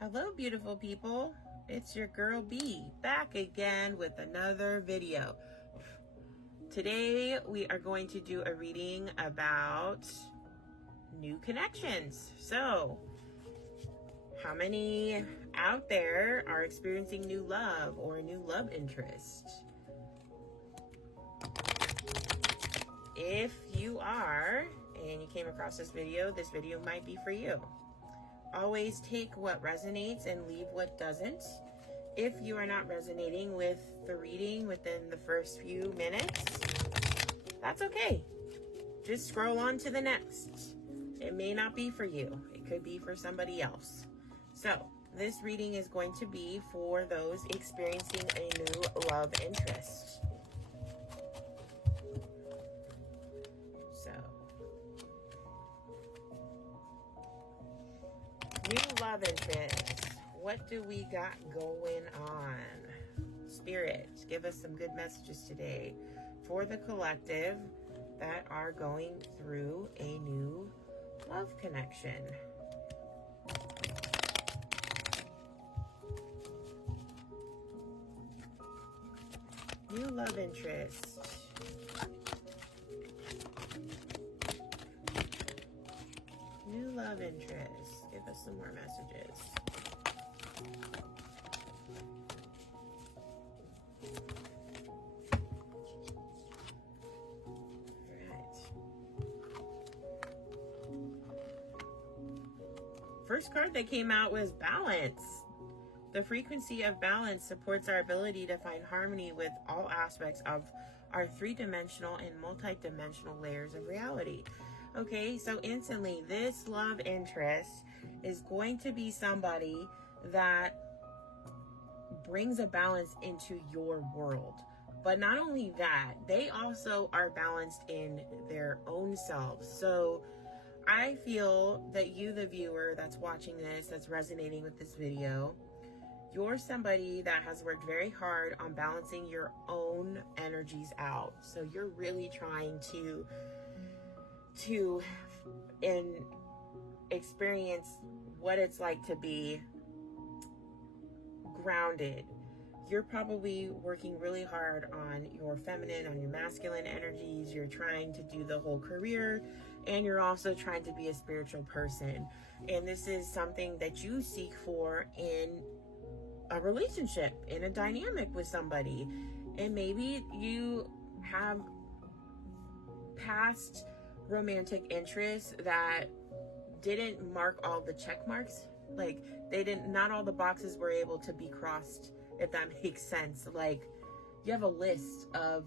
Hello, beautiful people. It's your girl B, back again with another video. Today, we are going to do a reading about new connections. So, how many out there are experiencing new love or a new love interest? If you are, and you came across this video might be for you. Always take what resonates and leave what doesn't. If you are not resonating with the reading within the first few minutes, that's okay. Just scroll on to the next. It may not be for you. It could be for somebody else. So, this reading is going to be for those experiencing a new love interest. New love interest. What do we got going on? Spirit, give us some good messages today for the collective that are going through a new love connection. New love interest. New love interest. Give us some more messages. Alright. First card that came out was balance. The frequency of balance supports our ability to find harmony with all aspects of our three-dimensional and multi-dimensional layers of reality. Okay, so instantly, this love interest is going to be somebody that brings a balance into your world. But not only that, they also are balanced in their own selves. So I feel that you, the viewer that's watching this, that's resonating with this video, you're somebody that has worked very hard on balancing your own energies out. So you're really trying to experience what it's like to be grounded. You're probably working really hard on your feminine, on your masculine energies. You're trying to do the whole career, and you're also trying to be a spiritual person. And this is something that you seek for in a relationship, in a dynamic with somebody. And maybe you have past romantic interests that didn't mark all the check marks. Like, not all the boxes were able to be crossed, if that makes sense. Like, you have a list of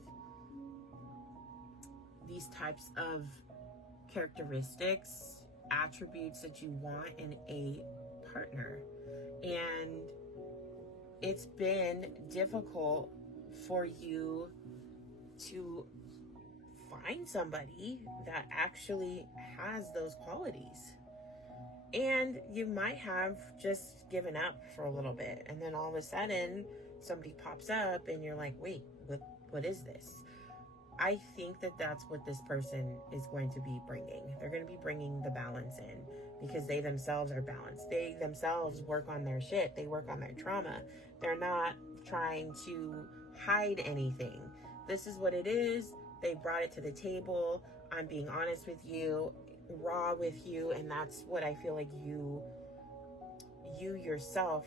these types of characteristics, attributes that you want in a partner. And it's been difficult for you to find somebody that actually has those qualities. And you might have just given up for a little bit, and then all of a sudden somebody pops up and you're like, wait, what is this? I think that that's what this person is going to be bringing. They're going to be bringing the balance in because they themselves are balanced. They themselves work on their shit. They work on their trauma. They're not trying to hide anything. This is what it is. They brought it to the table. I'm being honest with you, raw with you, and that's what I feel like you yourself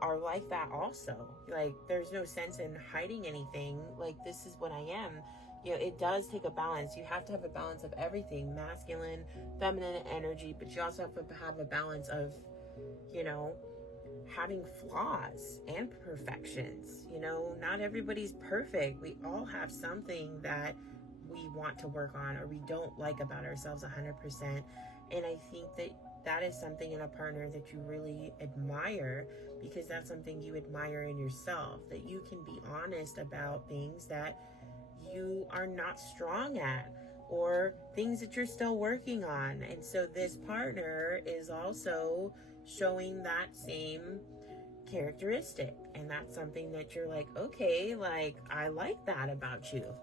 are like that also. Like, there's no sense in hiding anything. Like, this is what I am. You know, it does take a balance. You have to have a balance of everything, masculine, feminine energy, but you also have to have a balance of, you know, having flaws and perfections. You know, not everybody's perfect. We all have something that we want to work on or we don't like about ourselves 100%. And I think that is something in a partner that you really admire, because that's something you admire in yourself, that you can be honest about things that you are not strong at or things that you're still working on. And so this partner is also showing that same characteristic, and that's something that you're like, okay, like, I like that about you.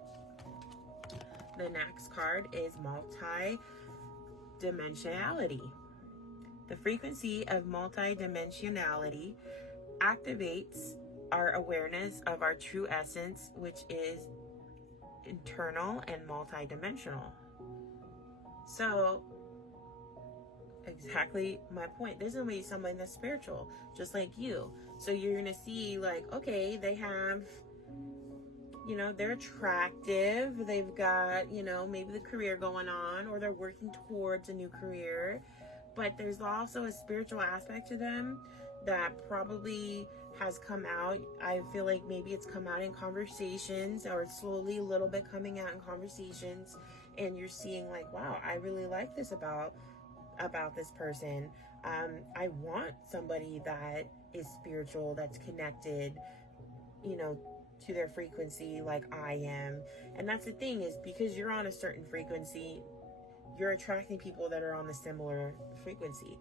The next card is multi-dimensionality. The frequency of multidimensionality activates our awareness of our true essence, which is internal and multidimensional. So, exactly my point. There's gonna be someone that's spiritual, just like you. So you're gonna see, like, okay, they have, they're attractive. They've got, maybe the career going on, or they're working towards a new career. But there's also a spiritual aspect to them that probably has come out. I feel like maybe it's come out in conversations, or it's slowly a little bit coming out in conversations, and you're seeing like, wow, I really like this about this person. I want somebody that is spiritual, that's connected, to their frequency like I am. And that's the thing, is because you're on a certain frequency, you're attracting people that are on the similar frequency.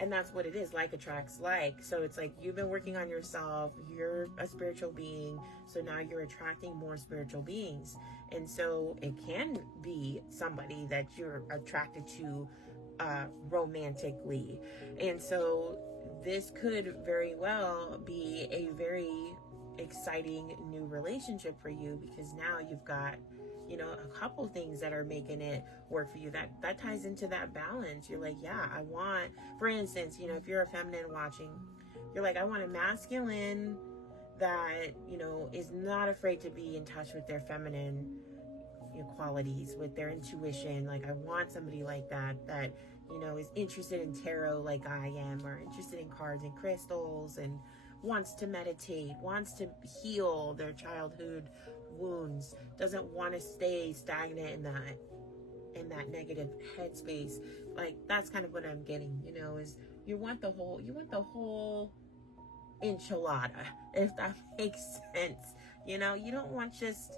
And that's what it is, like attracts like. So it's like, you've been working on yourself, you're a spiritual being, so now you're attracting more spiritual beings. And so it can be somebody that you're attracted to romantically. And so this could very well be a very exciting new relationship for you, because now you've got a couple things that are making it work for you. That ties into that balance. You're like, yeah, I want, for instance, if you're a feminine watching, you're like, I want a masculine that, is not afraid to be in touch with their feminine qualities, with their intuition. Like, I want somebody like that is interested in tarot like I am, or interested in cards and crystals, and wants to meditate, wants to heal their childhood wounds, doesn't want to stay stagnant in that negative headspace. Like, that's kind of what I'm getting, is you want the whole enchilada, if that makes sense. You don't want just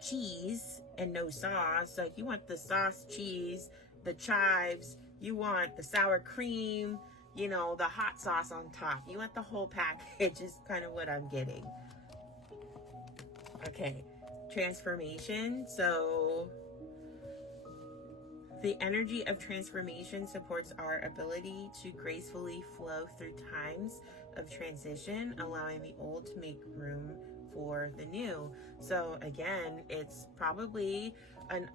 cheese and no sauce. Like, you want the sauce, cheese, the chives, you want the sour cream, the hot sauce on top. You want the whole package, is kind of what I'm getting. Okay, transformation. So the energy of transformation supports our ability to gracefully flow through times of transition, allowing the old to make room for the new. So again, it's probably an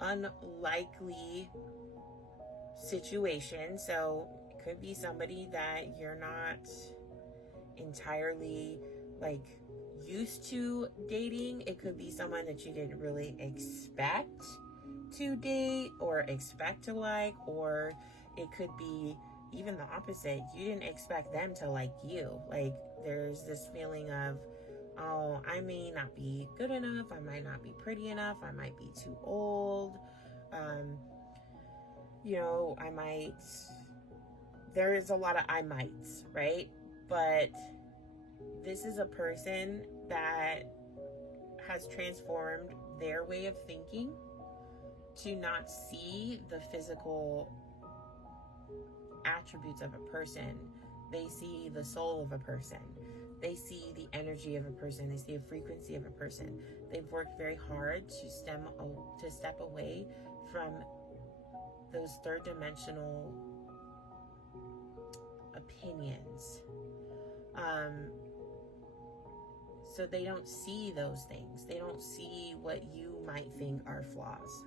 unlikely situation. So it could be somebody that you're not entirely like used to dating. It could be someone that you didn't really expect to date or expect to like, or it could be even the opposite. You didn't expect them to like you. Like, there's this feeling of, oh, I may not be good enough, I might not be pretty enough, I might be too old, there is a lot of I mights, right? But this is a person that has transformed their way of thinking to not see the physical attributes of a person. They see the soul of a person. They see the energy of a person. They see a frequency of a person. They've worked very hard to step away from those third dimensional opinions. So they don't see those things. They don't see what you might think are flaws.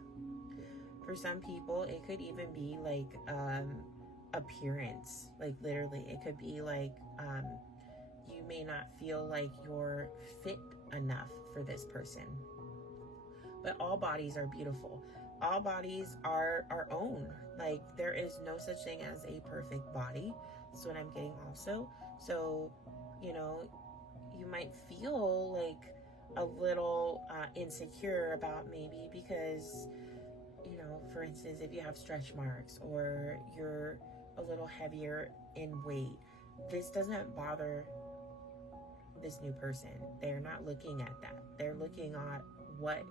For some people, it could even be like appearance. Like, literally, it could be like you may not feel like you're fit enough for this person. But all bodies are beautiful. All bodies are our own. Like, there is no such thing as a perfect body. That's what I'm getting also. So, you might feel like a little insecure about, maybe because, for instance, if you have stretch marks or you're a little heavier in weight, this doesn't bother this new person. They're not looking at that. They're looking at what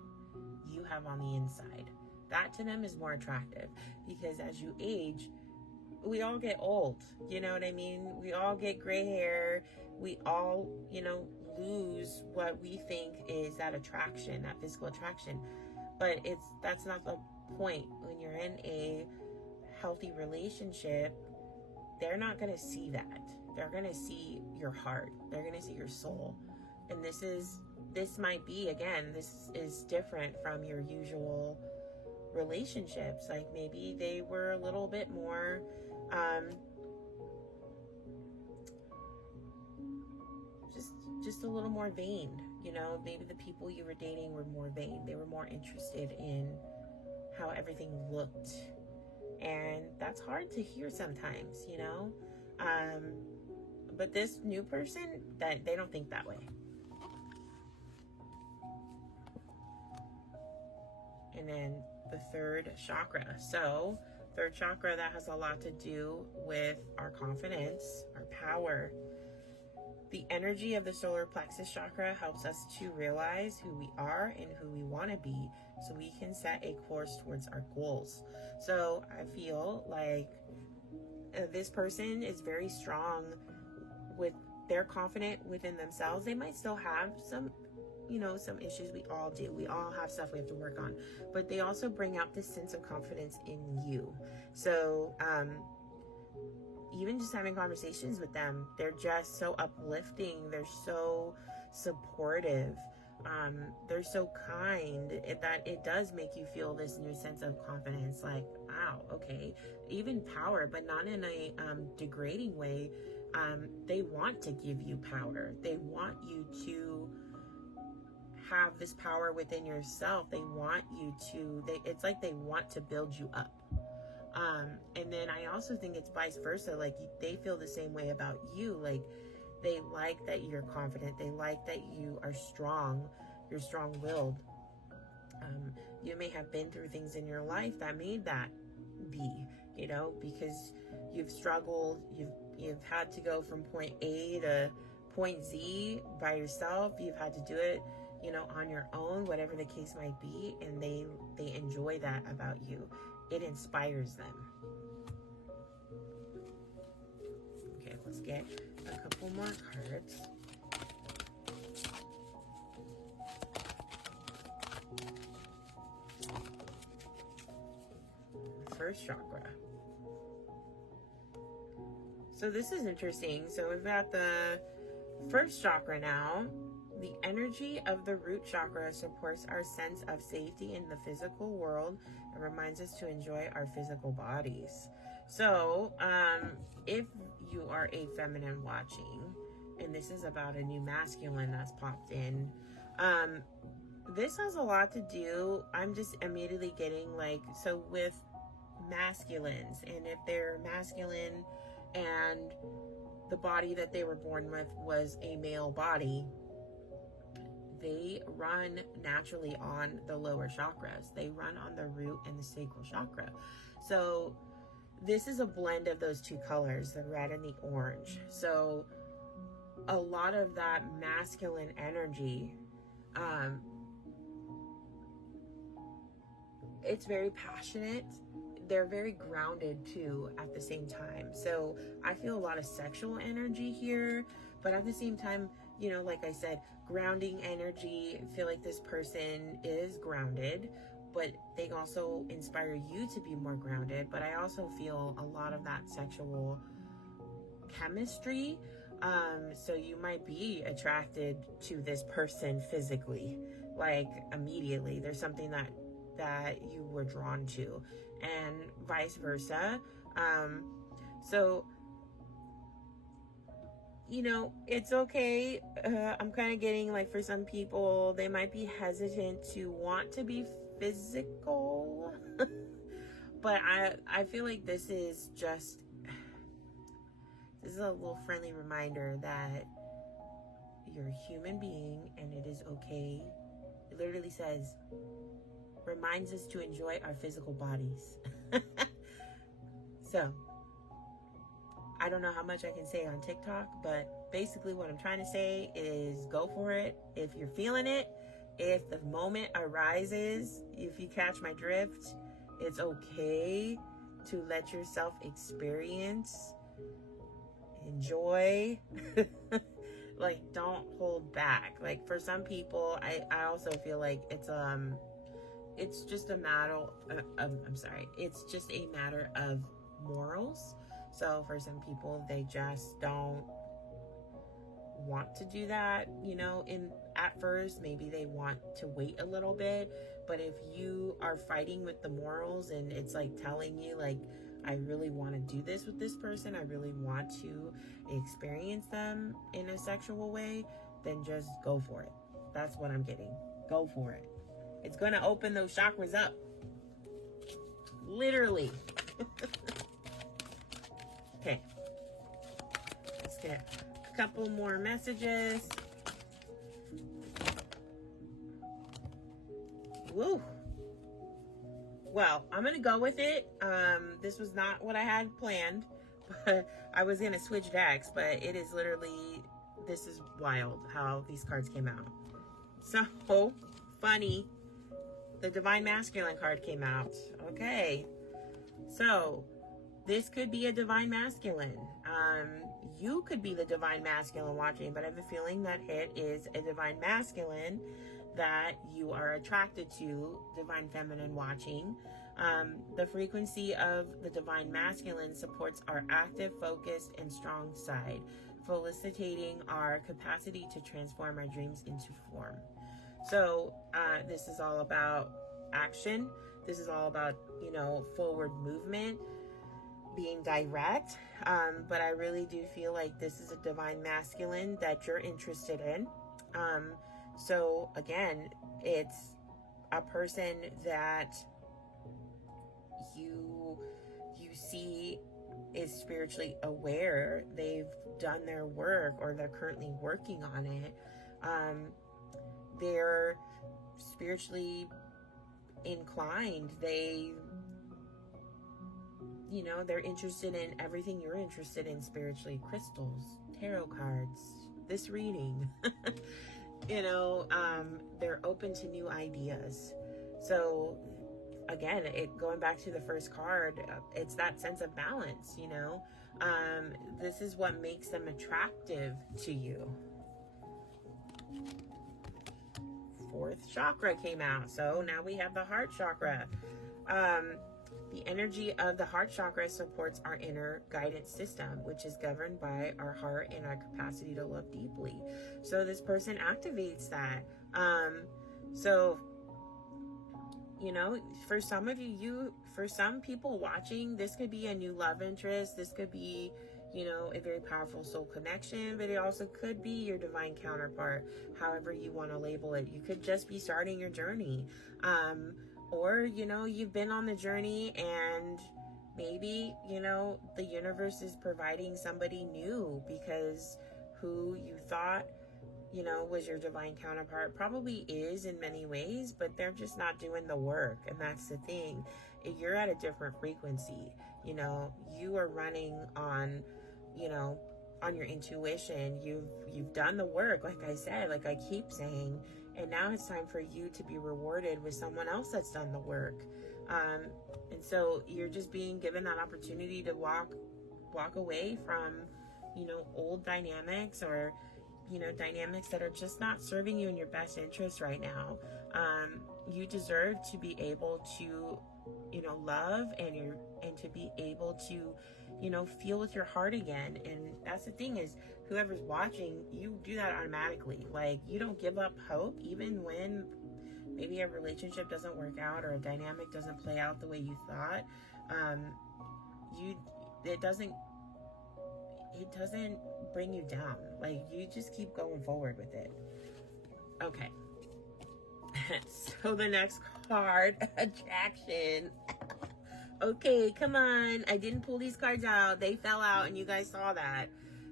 you have on the inside. That to them is more attractive, because as you age, we all get old, you know what I mean? We all get gray hair. We all, lose what we think is that attraction, that physical attraction. But that's not the point. When you're in a healthy relationship, they're not going to see that. They're going to see your heart. They're going to see your soul. And this might be, again, this is different from your usual relationships. Like maybe they were a little bit more just a little more vain. Maybe the people you were dating were more vain. They were more interested in how everything looked, and that's hard to hear sometimes. But this new person, that they don't think that way. And then the third chakra. So third chakra, that has a lot to do with our confidence, our power. The energy of the solar plexus chakra helps us to realize who we are and who we want to be, so we can set a course towards our goals. So I feel like this person is very strong they're confident within themselves. They might still have some issues. We all do. We all have stuff we have to work on, but they also bring out this sense of confidence in you. So, even just having conversations with them, they're just so uplifting. They're so supportive. They're so kind that it does make you feel this new sense of confidence. Like, wow, okay, even power, but not in a degrading way. They want to give you power. They want you to have this power within yourself. They want you to, it's like they want to build you up. And then I also think it's vice versa. Like they feel the same way about you. Like they like that you're confident. They like that you are strong. You're strong-willed. You may have been through things in your life that made that be, because you've struggled. You've had to go from point A to point Z by yourself. You've had to do it, on your own, whatever the case might be. And they enjoy that about you. It inspires them. Okay, let's get a couple more cards. First chakra. So this is interesting. So we've got the first chakra now. The energy of the root chakra supports our sense of safety in the physical world and reminds us to enjoy our physical bodies. So, if you are a feminine watching, and this is about a new masculine that's popped in, this has a lot to do, I'm just immediately getting with masculines, and if they're masculine and the body that they were born with was a male body, they run naturally on the lower chakras. They run on the root and the sacral chakra. So this is a blend of those two colors, the red and the orange. So a lot of that masculine energy, it's very passionate. They're very grounded too at the same time. So I feel a lot of sexual energy here, but at the same time, like I said, grounding energy. I feel like this person is grounded, but they also inspire you to be more grounded. But I also feel a lot of that sexual chemistry. So you might be attracted to this person physically, like immediately. There's something that you were drawn to, and vice versa. So it's okay. I'm kind of getting for some people, they might be hesitant to want to be physical. But I feel like this is a little friendly reminder that you're a human being and it is okay. It literally says, reminds us to enjoy our physical bodies. So I don't know how much I can say on TikTok, but basically what I'm trying to say is go for it. If you're feeling it, if the moment arises, if you catch my drift, it's okay. to let yourself experience, enjoy. Like, don't hold back. Like, for some people, I also feel like it's just a matter it's just a matter of morals. So for some people, they just don't want to do that, you know, at first. Maybe they want to wait a little bit, but if you are fighting with the morals and it's like telling you like, I really want to do this with this person, I really want to experience them in a sexual way, then just go for it. That's what I'm getting. Go for it. It's going to open those chakras up. Literally. Okay. Let's get a couple more messages. Woo. Well, I'm going to go with it. This was not what I had planned, but I was going to switch decks, but it is literally, this is wild how these cards came out. So funny. The Divine Masculine card came out. Okay. So this could be a Divine Masculine. You could be the Divine Masculine watching, but I have a feeling that it is a Divine Masculine that you are attracted to, Divine Feminine watching. The frequency of the Divine Masculine supports our active, focused, and strong side, felicitating our capacity to transform our dreams into form. So this is all about action. This is all about, you know, forward movement, being direct. But I really do feel like this is a Divine Masculine that you're interested in. So again, it's a person that you see is spiritually aware. They've done their work, or they're currently working on it. They're spiritually inclined. They're interested in everything you're interested in spiritually. Crystals, tarot cards, this reading. They're open to new ideas. So again, going back to the first card, it's that sense of balance, this is what makes them attractive to you. Fourth chakra came out, so now we have the heart chakra. The energy of the heart chakra supports our inner guidance system, which is governed by our heart and our capacity to love deeply. So this person activates that. For some of for some people watching, this could be a new love interest. This could be, a very powerful soul connection, but it also could be your divine counterpart, however you want to label it. You could just be starting your journey. Or, you've been on the journey and maybe, the universe is providing somebody new, because who you thought, was your divine counterpart probably is in many ways, but they're just not doing the work. And that's the thing. You're at a different frequency. You are running on, on your intuition. You've done the work, like I said, like I keep saying. And now it's time for you to be rewarded with someone else that's done the work. And so you're just being given that opportunity to walk away from, old dynamics, or, dynamics that are just not serving you in your best interest right now. You deserve to be able to, love and to be able to, feel with your heart again. And that's the thing, is whoever's watching, you do that automatically. Like, you don't give up hope, even when maybe a relationship doesn't work out, or a dynamic doesn't play out the way you thought. It doesn't bring you down. Like, you just keep going forward with it. Okay. So the next card, attraction. Okay, come on. I didn't pull these cards out. They fell out, and you guys saw that.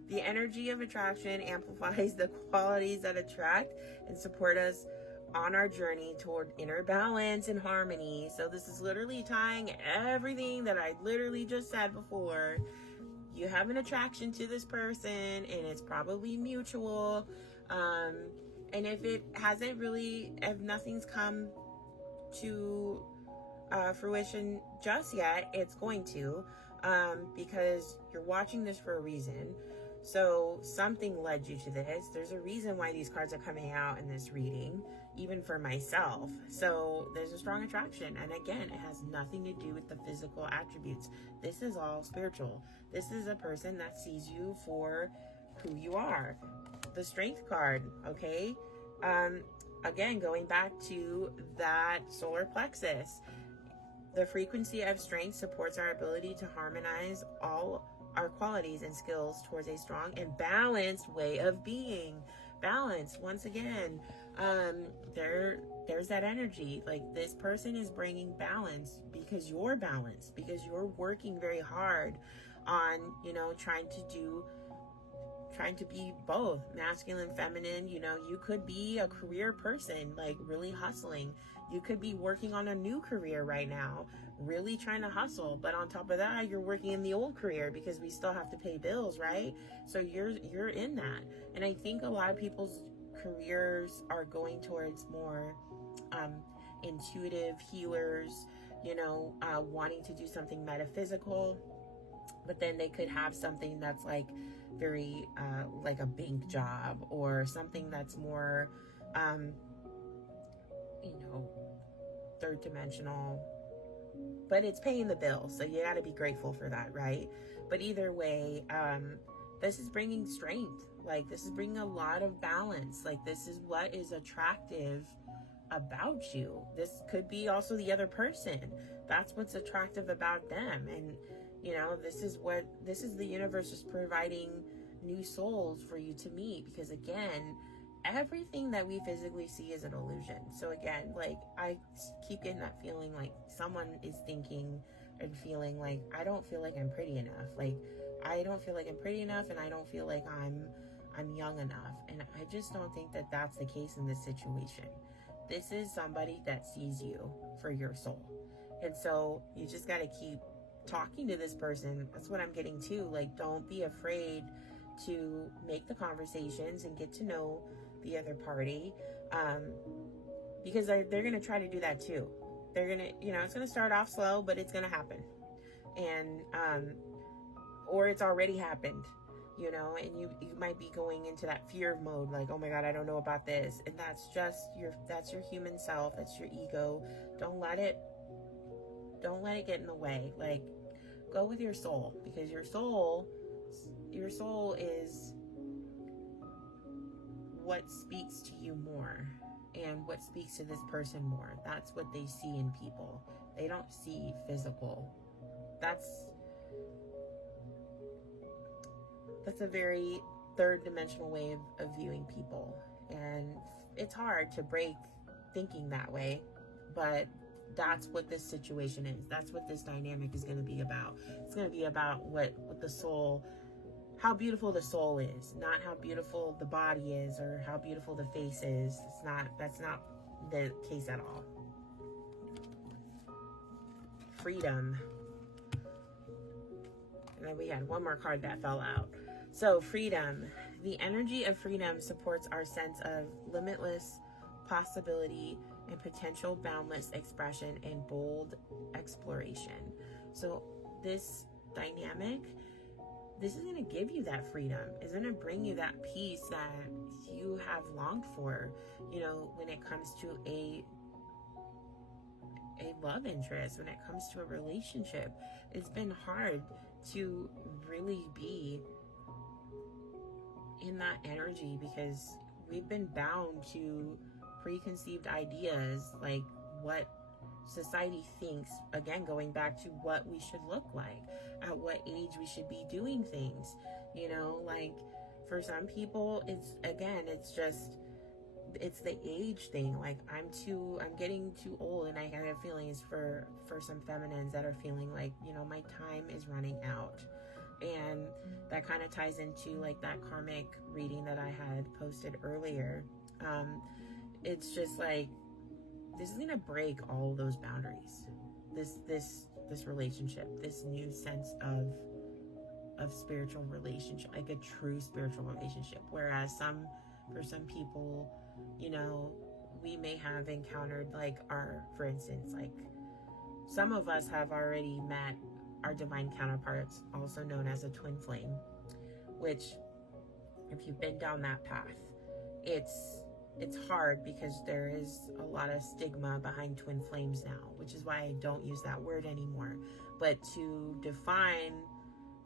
The energy of attraction amplifies the qualities that attract and support us on our journey toward inner balance and harmony. So this is literally tying everything that I literally just said before. You have an attraction to this person, and it's probably mutual. And if nothing's come to fruition just yet. It's going to, because you're watching this for a reason. So something led you to this. There's a reason why these cards are coming out in this reading, even for myself. So there's a strong attraction. And again, it has nothing to do with the physical attributes. This is all spiritual. This is a person that sees you for who you are. The Strength card, okay? Again, going back to that solar plexus, the frequency of strength supports our ability to harmonize all our qualities and skills towards a strong and balanced way of being. Balance, once again, there's that energy. Like, this person is bringing balance because you're balanced, because you're working very hard on, you know, trying to be both masculine, feminine. You know, you could be a career person, like really hustling. You could be working on a new career right now, really trying to hustle. But on top of that, you're working in the old career because we still have to pay bills, right? So you're in that. And I think a lot of people's careers are going towards more intuitive healers, you know, wanting to do something metaphysical. But then they could have something that's like very like a bank job, or something that's more you know, third dimensional, but it's paying the bills, so you got to be grateful for that, right? But either way, this is bringing strength. Like, this is bringing a lot of balance. Like, this is what is attractive about you. This could be also the other person. That's what's attractive about them. And you know, this is the universe is providing new souls for you to meet, because again, everything that we physically see is an illusion. So again, like, I keep getting that feeling like someone is thinking and feeling like, I don't feel like I'm pretty enough. Like, I don't feel like I'm pretty enough, and I don't feel like I'm young enough. And I just don't think that that's the case in this situation. This is somebody that sees you for your soul. And so you just got to keep talking to this person. That's what I'm getting to. Like, don't be afraid to make the conversations and get to know the other party, because they're going to try to do that too. They're going to, you know, it's going to start off slow, but it's going to happen. And or it's already happened, you know, and you might be going into that fear mode, like, oh my God, I don't know about this. And that's just that's your human self. That's your ego. Don't let it get in the way. Like, go with your soul, because your soul is what speaks to you more, and what speaks to this person more. That's what they see in people. They don't see physical. That's a very third dimensional way of viewing people. And it's hard to break thinking that way, but that's what this situation is. That's what this dynamic is going to be about. It's going to be about what the soul, how beautiful the soul is, not how beautiful the body is or how beautiful the face is. That's not the case at all. Freedom. And then we had one more card that fell out. So freedom. The energy of freedom supports our sense of limitless possibility and potential boundless expression and bold exploration. So this dynamic, this is going to give you that freedom. It's going to bring you that peace that you have longed for, you know, when it comes to a love interest, when it comes to a relationship. It's been hard to really be in that energy because we've been bound to preconceived ideas, like what society thinks, again, going back to what we should look like, at what age we should be doing things, you know, like for some people, it's the age thing. Like I'm getting too old, and I have a feeling it's for some feminines that are feeling like, you know, my time is running out. And that kind of ties into like that karmic reading that I had posted earlier. It's just like, this is gonna break all those boundaries. This relationship, this new sense of spiritual relationship, like a true spiritual relationship. Whereas for some people, you know, we may have encountered like for instance, like some of us have already met our divine counterparts, also known as a twin flame, which, if you've been down that path, it's hard because there is a lot of stigma behind twin flames now, which is why I don't use that word anymore. But to define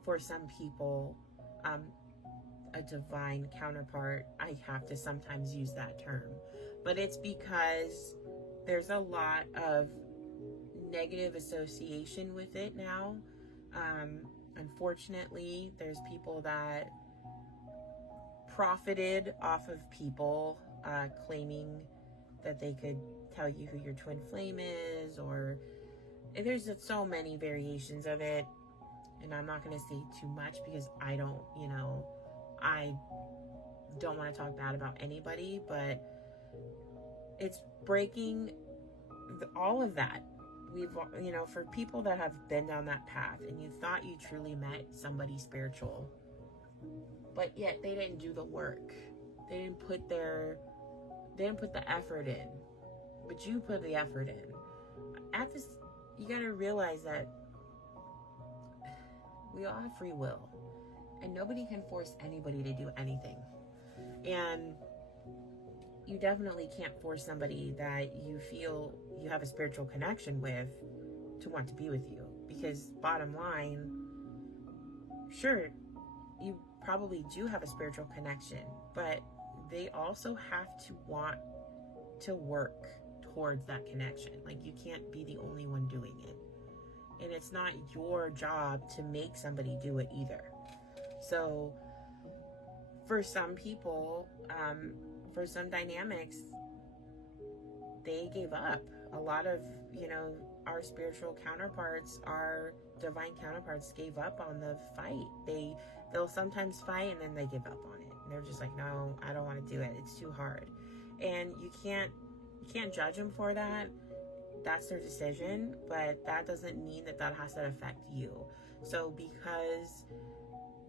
for some people a divine counterpart, I have to sometimes use that term. But it's because there's a lot of negative association with it now. Unfortunately, there's people that profited off of people claiming that they could tell you who your twin flame is, or there's so many variations of it, and I'm not going to say too much because I don't want to talk bad about anybody, but it's breaking all of that. We've, for people that have been down that path and you thought you truly met somebody spiritual, but yet they didn't do the work. They didn't put the effort in, but you put the effort in. You got to realize that we all have free will, and nobody can force anybody to do anything. And you definitely can't force somebody that you feel you have a spiritual connection with to want to be with you, because bottom line, sure, you probably do have a spiritual connection, but they also have to want to work towards that connection. Like, you can't be the only one doing it, and it's not your job to make somebody do it either. So for some people, for some dynamics, they gave up. A lot of, our spiritual counterparts, our divine counterparts, gave up on the fight. They'll sometimes fight and then they give up on it. And they're just like, no, I don't want to do it. It's too hard. And you can't judge them for that. That's their decision, but that doesn't mean that has to affect you. So because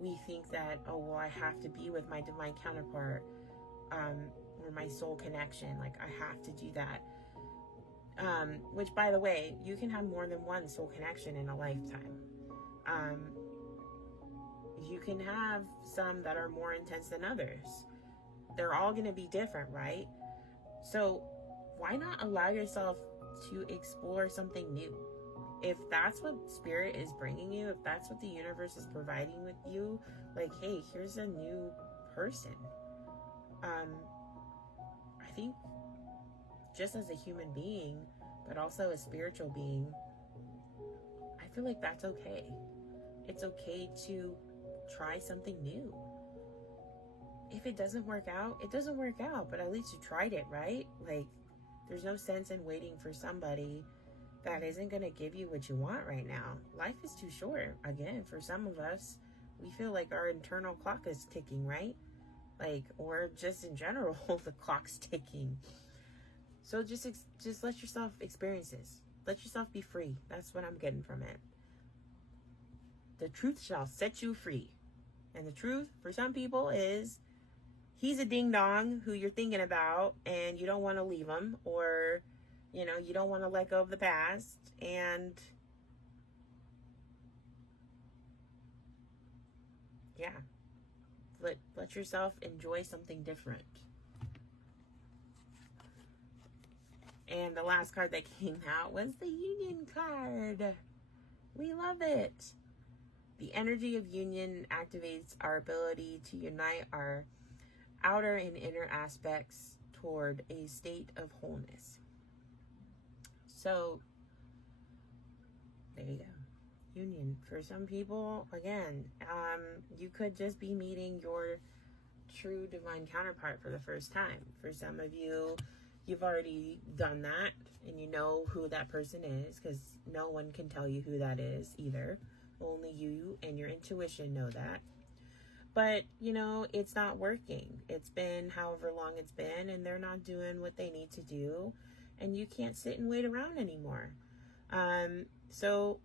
we think that, oh, well, I have to be with my divine counterpart, or my soul connection, like I have to do that. Which, by the way, you can have more than one soul connection in a lifetime. You can have some that are more intense than others. They're all going to be different, right? So why not allow yourself to explore something new? If that's what spirit is bringing you, if that's what the universe is providing with you, like, hey, here's a new person. I think just as a human being, but also a spiritual being, I feel like that's okay. It's okay to try something new. If it doesn't work out, it doesn't work out, but at least you tried it, right? Like, there's no sense in waiting for somebody that isn't going to give you what you want right now. Life is too short. Again, for some of us, we feel like our internal clock is ticking, right? Like, or just in general, the clock's ticking. So just let yourself experience this. Let yourself be free. That's what I'm getting from it. The truth shall set you free. And the truth for some people is he's a ding dong who you're thinking about and you don't want to leave him, or, you don't want to let go of the past. And yeah, let yourself enjoy something different. And the last card that came out was the Union card. We love it. The energy of union activates our ability to unite our outer and inner aspects toward a state of wholeness. So, there you go. Union. For some people, again, you could just be meeting your true divine counterpart for the first time. For some of you, you've already done that and you know who that person is, because no one can tell you who that is either. Only you and your intuition know that. But, it's not working. It's been however long it's been, and they're not doing what they need to do, and you can't sit and wait around anymore. So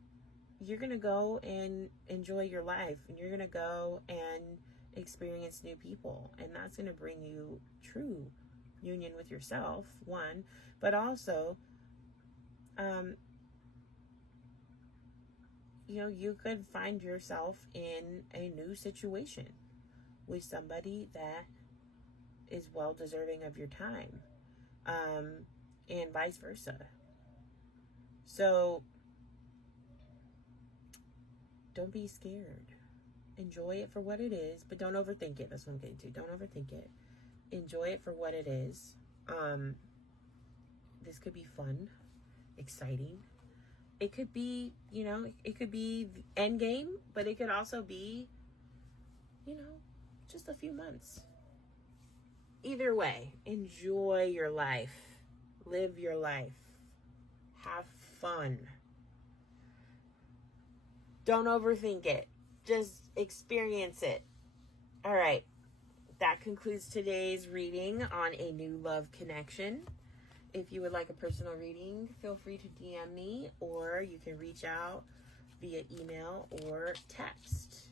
you're going to go and enjoy your life, and you're going to go and experience new people, and that's going to bring you true union with yourself, one, but also you could find yourself in a new situation with somebody that is well deserving of your time, and vice versa. So don't be scared. Enjoy it for what it is, but don't overthink it. That's what I'm getting to. Don't overthink it. Enjoy it for what it is. This could be fun, exciting. It could be, it could be the end game, but it could also be, just a few months. Either way, enjoy your life. Live your life. Have fun. Don't overthink it. Just experience it. All right. That concludes today's reading on A New Love Connection. If you would like a personal reading, feel free to DM me, or you can reach out via email or text.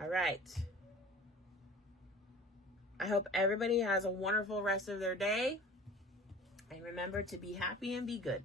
All right. I hope everybody has a wonderful rest of their day. And remember to be happy and be good.